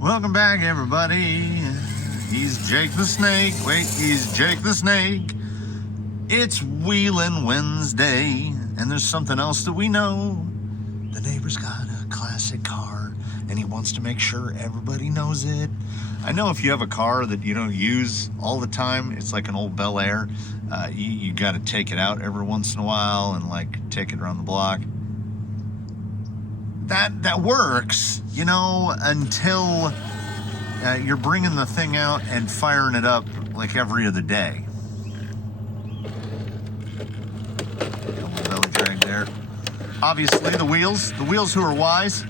Welcome back, everybody. He's Jake the Snake. Wait, he's Jake the Snake. It's Wheelin Wednesday, and there's something else that we know. The neighbor's got a classic car, and he wants to make sure everybody knows it. I know if you have a car that you don't use all the time, it's like an old Bel Air. You got to take it out every once in a while and like take it around the block. That works, you know, until you're bringing the thing out and firing it up like every other day. A little belly drag there. Obviously, the wheels who are wise,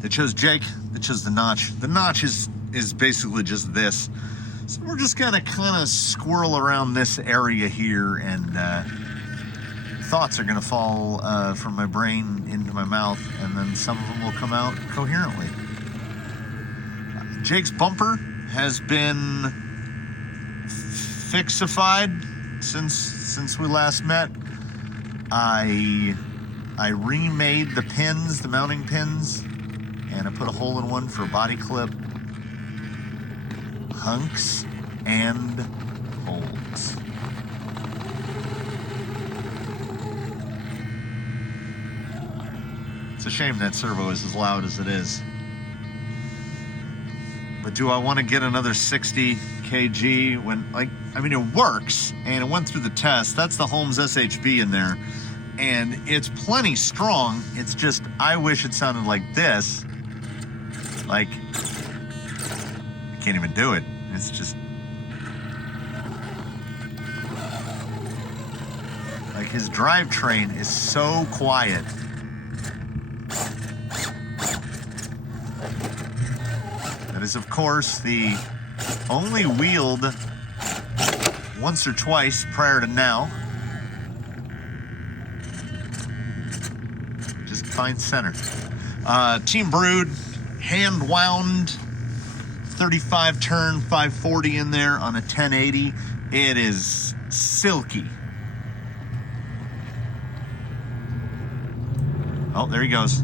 they chose Jake. They chose the notch. The notch is basically just this. So we're just gonna kind of squirrel around this area here, and thoughts are gonna fall from my brain into my mouth, and then some of them will come out coherently. Jake's bumper has been fixified since we last met. I remade the pins, the mounting pins, and I put a hole in one for a body clip, hunks, and bolts. It's a shame that servo is as loud as it is. But do I want to get another 60 kg when, like, I mean, it works and it went through the test. That's the Holmes SHB in there, and it's plenty strong. It's just, I wish it sounded like this. Like, I can't even do it. It's just like his drivetrain is so quiet. That is, of course, the only wheeled once or twice prior to now. Just find center. Team Brood, hand wound, 35 turn 540 in there on a 1080. It is silky. Oh, there he goes.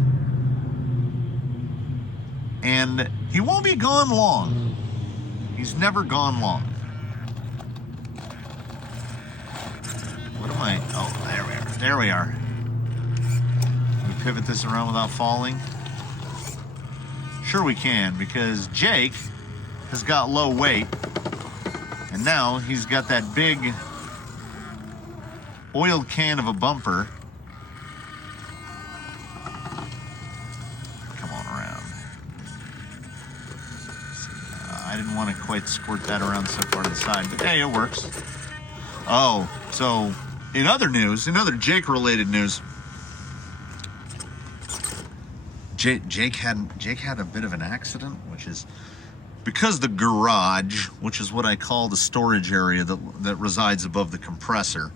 And he won't be gone long. He's never gone long. What am I? Oh, there we are. There we are. Can we pivot this around without falling? Sure we can, because Jake has got low weight, and now he's got that big oiled can of a bumper. Come on around. I didn't want to quite squirt that around so far to the side, but hey, it works. Oh, so in other news, in other Jake-related news, Jake had a bit of an accident, which is because the garage, which is what I call the storage area that resides above the compressor,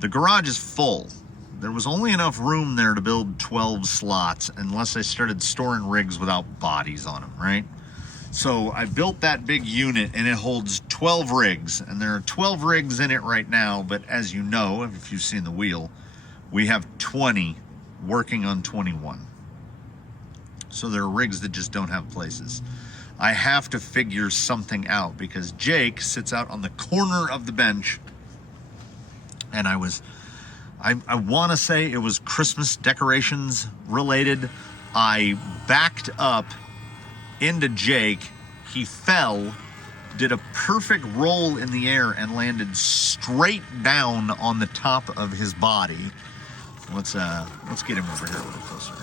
the garage is full. There was only enough room there to build 12 slots unless I started storing rigs without bodies on them, right? So I built that big unit, and it holds 12 rigs, and there are 12 rigs in it right now, but as you know, if you've seen the wheel, we have 20 working on 21. So there are rigs that just don't have places. I have to figure something out because Jake sits out on the corner of the bench, and I want to say it was Christmas decorations related. I backed up into Jake. He fell, did a perfect roll in the air, and landed straight down on the top of his body. Let's get him over here a little closer.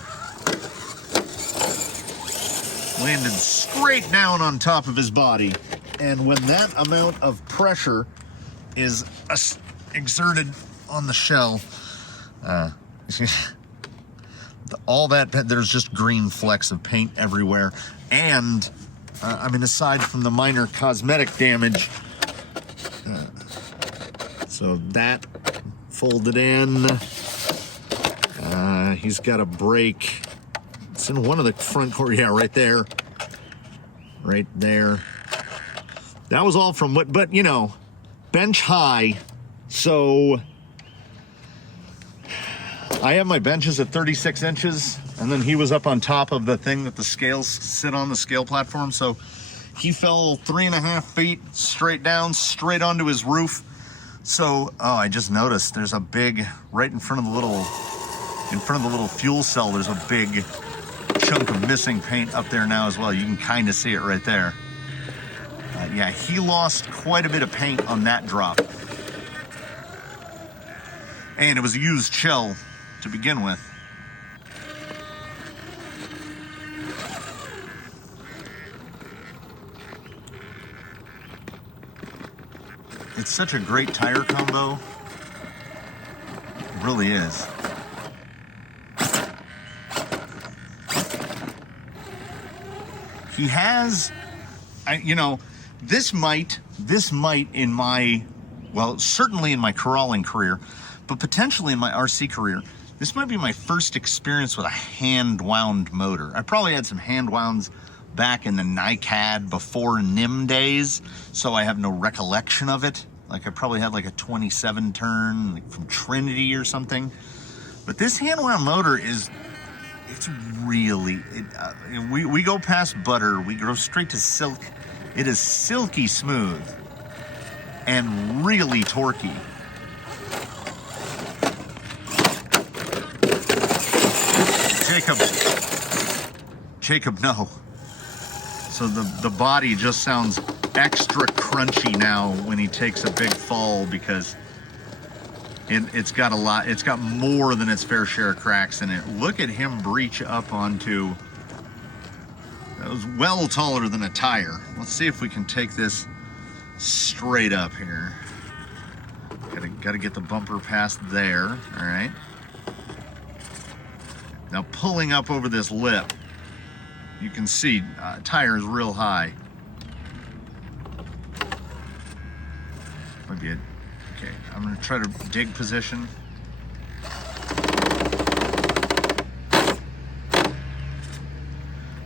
Landed straight down on top of his body, and when that amount of pressure is exerted on the shell, all that, there's just green flecks of paint everywhere, and I mean, aside from the minor cosmetic damage, so that folded in. He's got a break. It's in one of the front corners. Yeah, right there. Right there. That was all from what, but you know, bench high. So I have my benches at 36 inches. and then he was up on top of the thing that the scales sit on, the scale platform. So he fell 3.5 feet straight down, straight onto his roof. So, oh, I just noticed there's a big, right in front of the little fuel cell, there's a big chunk of missing paint up there now as well. You can kind of see it right there. Yeah, he lost quite a bit of paint on that drop. And it was a used shell to begin with. It's such a great tire combo. It really is. He has, you know, this might in my, well, certainly in my crawling career, but potentially in my RC career, this might be my first experience with a hand-wound motor. I probably had some hand-wounds back in the NICAD before NIM days, so I have no recollection of it. Like I probably had like a 27 turn like from Trinity or something. But this hand-wound motor is, it's really, we go past butter, we go straight to silk. It is silky smooth and really torquey. Jacob, no. So the body just sounds extra crunchy now when he takes a big fall, because it's got a lot, it's got more than its fair share of cracks in it. Look at him breach up onto, that was well taller than a tire. Let's see if we can take this straight up here. Gotta get the bumper past there, all right. Now pulling up over this lip, you can see tire is real high. Might be it. Okay, I'm gonna try to dig position.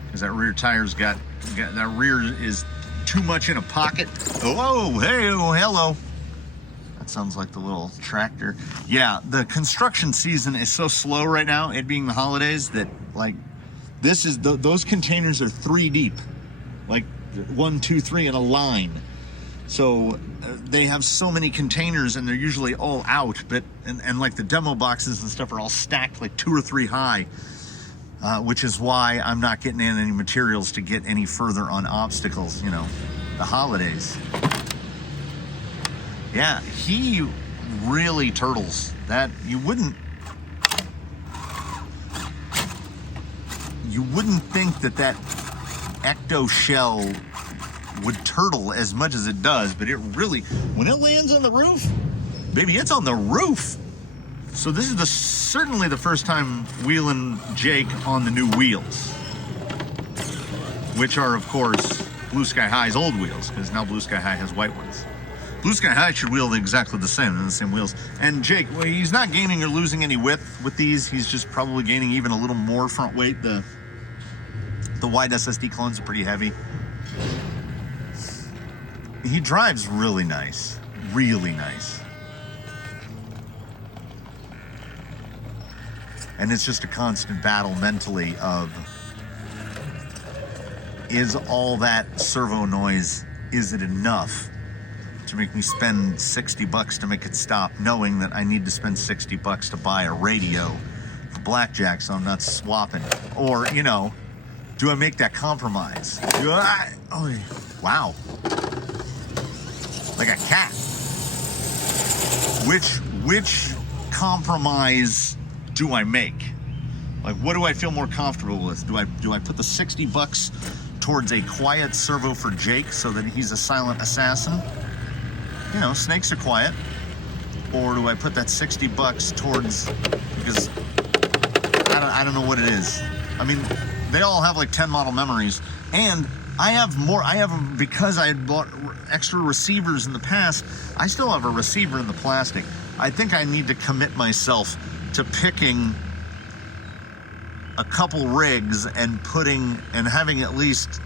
Because that rear tire's got that rear is too much in a pocket. Oh, hey, oh, hello. That sounds like the little tractor. Yeah, the construction season is so slow right now, it being the holidays, that like this is those containers are 3 deep, like 1, 2, 3 in a line. So they have so many containers and they're usually all out, but and like the demo boxes and stuff are all stacked like 2 or 3 high, which is why I'm not getting in any materials to get any further on obstacles, you know, the holidays. Yeah, he really turtles. That you wouldn't think that ecto shell would turtle as much as it does, but it really, when it lands on the roof, baby, it's on the roof. So this is certainly the first time wheeling Jake on the new wheels, which are of course Blue Sky High's old wheels, because now Blue Sky High has white ones. Blue Sky High should wheel exactly the same wheels. And Jake, well, he's not gaining or losing any width with these. He's just probably gaining even a little more front weight. The wide SSD clones are pretty heavy. He drives really nice, really nice. And it's just a constant battle mentally of, is all that servo noise, is it enough to make me spend $60 to make it stop, knowing that I need to spend $60 to buy a radio for blackjack so I'm not swapping? Or, you know, do I make that compromise? Oh, wow. Like a cat. Which compromise do I make? Like, what do I feel more comfortable with? Do I put the $60 towards a quiet servo for Jake so that he's a silent assassin? You know, snakes are quiet. Or do I put that $60 towards, because I don't know what it is. I mean, they all have like 10 model memories, and I have more. Because I had bought extra receivers in the past, I still have a receiver in the plastic. I think I need to commit myself to picking a couple rigs and having at least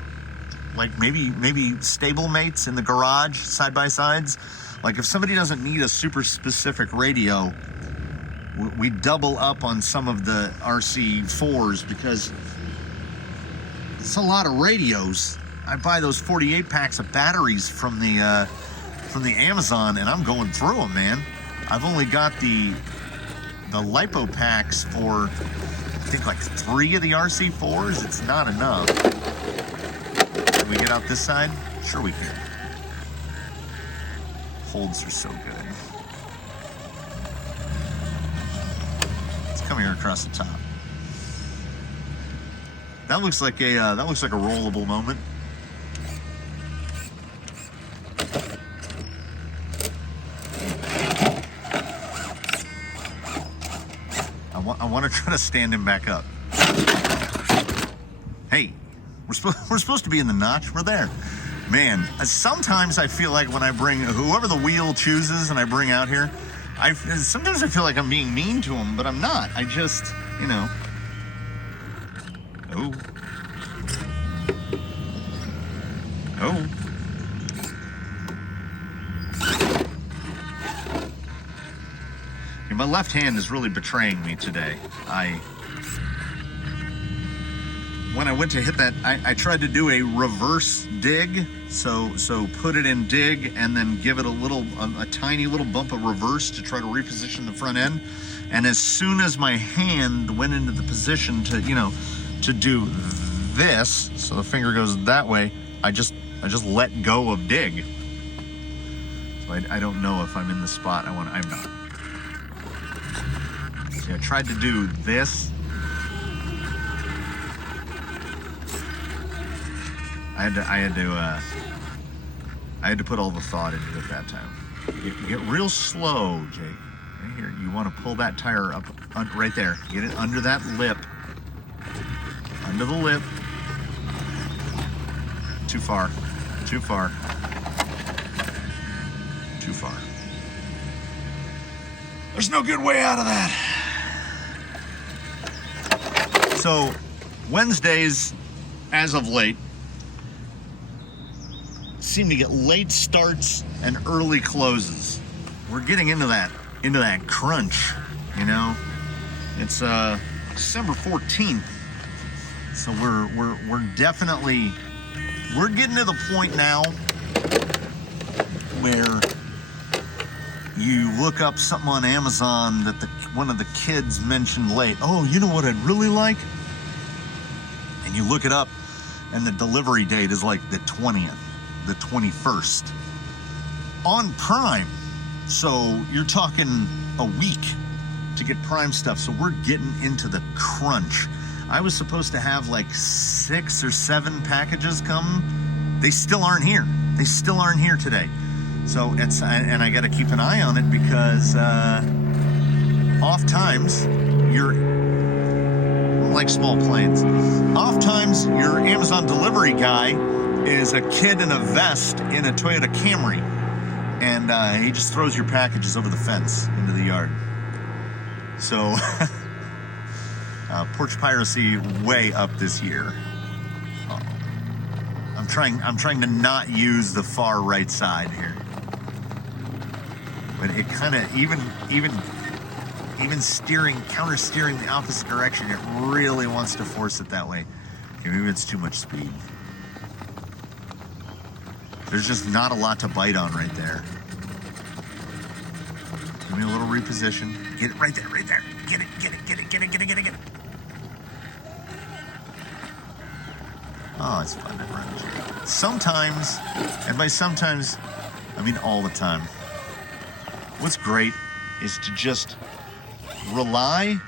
like maybe stable mates in the garage, side by sides. Like if somebody doesn't need a super specific radio, we double up on some of the RC4s because it's a lot of radios. I buy those 48 packs of batteries from the Amazon, and I'm going through them, man. I've only got the lipo packs for I think like 3 of the RC4s. It's not enough. Can we get out this side? Sure we can. Holds are so good. Let's come here across the top. That looks like a rollable moment. I want to try to stand him back up. Hey, we're supposed to be in the notch. We're there. Man, sometimes I feel like when I bring whoever the wheel chooses and I bring out here, sometimes I feel like I'm being mean to him, but I'm not. I just, you know. Oh. Oh. My left hand is really betraying me today. When I went to hit that, I tried to do a reverse dig. So put it in dig and then give it a tiny little bump of reverse to try to reposition the front end. And as soon as my hand went into the position to do this, so the finger goes that way, I just let go of dig. So I don't know if I'm in the spot I'm not. See, I tried to do this. I had to put all the thought into it that time. Get real slow, Jake. Right here, you want to pull that tire up right there. Get it under that lip. Under the lip. Too far. Too far. Too far. There's no good way out of that. So, Wednesdays, as of late, seem to get late starts and early closes. We're getting into that crunch, you know. It's December 14th, so we're definitely getting to the point now where you look up something on Amazon that one of the kids mentioned late. Oh, you know what I'd really like? And you look it up, and the delivery date is like the 20th. The 21st on Prime. So you're talking a week to get Prime stuff. So we're getting into the crunch. I was supposed to have like 6 or 7 packages come. They still aren't here. They still aren't here today. So and I got to keep an eye on it because oft times you're like small planes. Oft times your Amazon delivery guy is a kid in a vest in a Toyota Camry, and he just throws your packages over the fence into the yard. So porch piracy way up this year. I'm trying to not use the far right side here, but it kind of even counter steering the opposite direction, it really wants to force it that way. Okay, maybe it's too much speed. There's just not a lot to bite on right there. Give me a little reposition. Get it right there, right there. Get it. Oh, it's fun to run. Sometimes, and by sometimes, I mean all the time. What's great is to just rely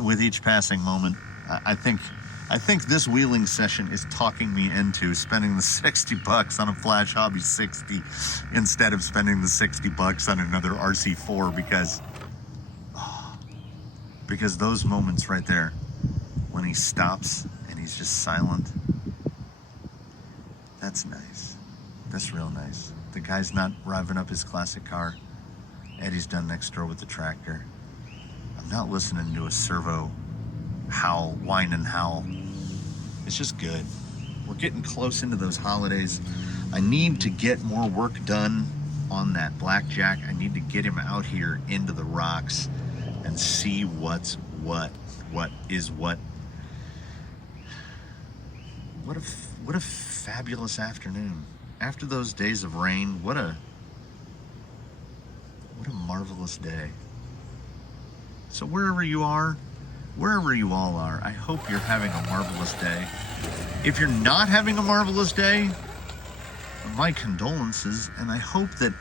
with each passing moment. I think this wheeling session is talking me into spending the $60 on a Flash Hobby 60 instead of spending the $60 on another RC4 because those moments right there when he stops and he's just silent, that's nice. That's real nice. The guy's not revving up his classic car. Eddie's done next door with the tractor. I'm not listening to a servo howl, whine and howl. It's just good. We're getting close into those holidays. I need to get more work done on that blackjack. I need to get him out here into the rocks and see what's what is what. What a fabulous afternoon. After those days of rain, what a marvelous day. So wherever you are, wherever you all are, I hope you're having a marvelous day. If you're not having a marvelous day, my condolences, and I hope that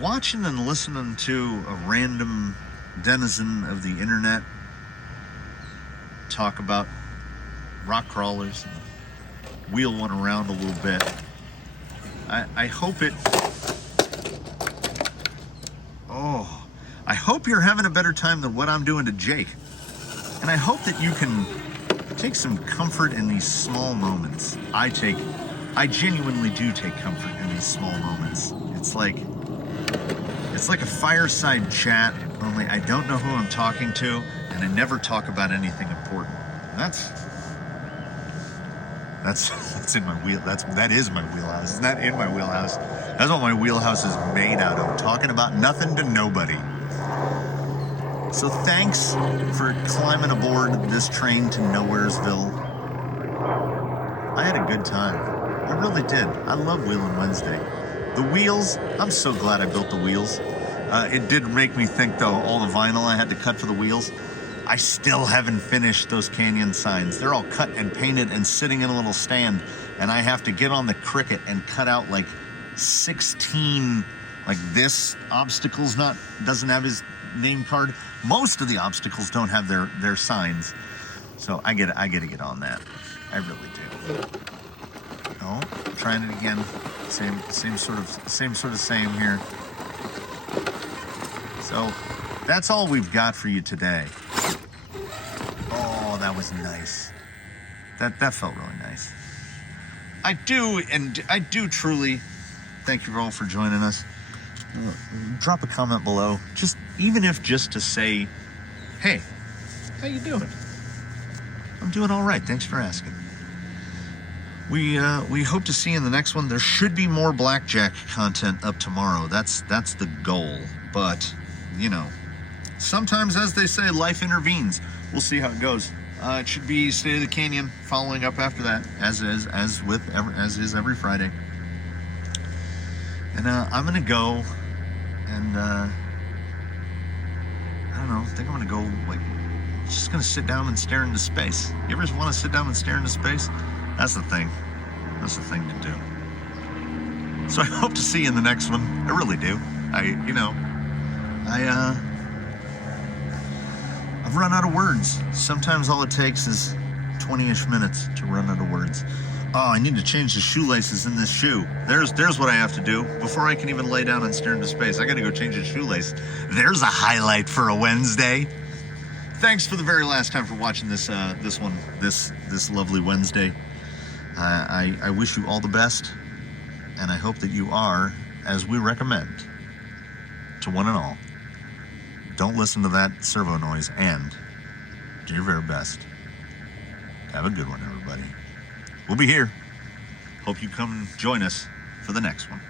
watching and listening to a random denizen of the internet talk about rock crawlers and wheel one around a little bit, I hope it... Oh, I hope you're having a better time than what I'm doing to Jake. And I hope that you can take some comfort in these small moments. I genuinely do take comfort in these small moments. It's like a fireside chat, only I don't know who I'm talking to, and I never talk about anything important. That's in my wheel. That is my wheelhouse. It's not in my wheelhouse. That's what my wheelhouse is made out of. Talking about nothing to nobody. So thanks for climbing aboard this train to Nowheresville. I had a good time. I really did. I love Wheelin' Wednesday. The wheels, I'm so glad I built the wheels. It did make me think, though, all the vinyl I had to cut for the wheels. I still haven't finished those canyon signs. They're all cut and painted and sitting in a little stand, and I have to get on the Cricut and cut out like 16, like this obstacle's doesn't have his name card. Most of the obstacles don't have their signs. So I get to get on that. I really do. Oh, trying it again. Same sort of here. So that's all we've got for you today. Oh, that was nice. That felt really nice. I do truly thank you all for joining us. Drop a comment below, even if just to say, hey, how you doing? I'm doing all right. Thanks for asking. We hope to see you in the next one. There should be more blackjack content up tomorrow. That's the goal. But sometimes, as they say, life intervenes. We'll see how it goes. It should be State of the Canyon following up after that, as is every Friday. And I'm gonna go and I don't know. I think I'm gonna go just gonna sit down and stare into space. You ever want to sit down and stare into space? That's the thing. That's the thing to do. So I hope to see you in the next one. I really do. I've run out of words. Sometimes all it takes is 20-ish minutes to run out of words. Oh, I need to change the shoelaces in this shoe. There's what I have to do before I can even lay down and stare into space. I gotta go change the shoelace. There's a highlight for a Wednesday. Thanks for the very last time for watching this lovely Wednesday. I wish you all the best, and I hope that you are, as we recommend, to one and all, don't listen to that servo noise, and do your very best. Have a good one, everybody. We'll be here. Hope you come join us for the next one.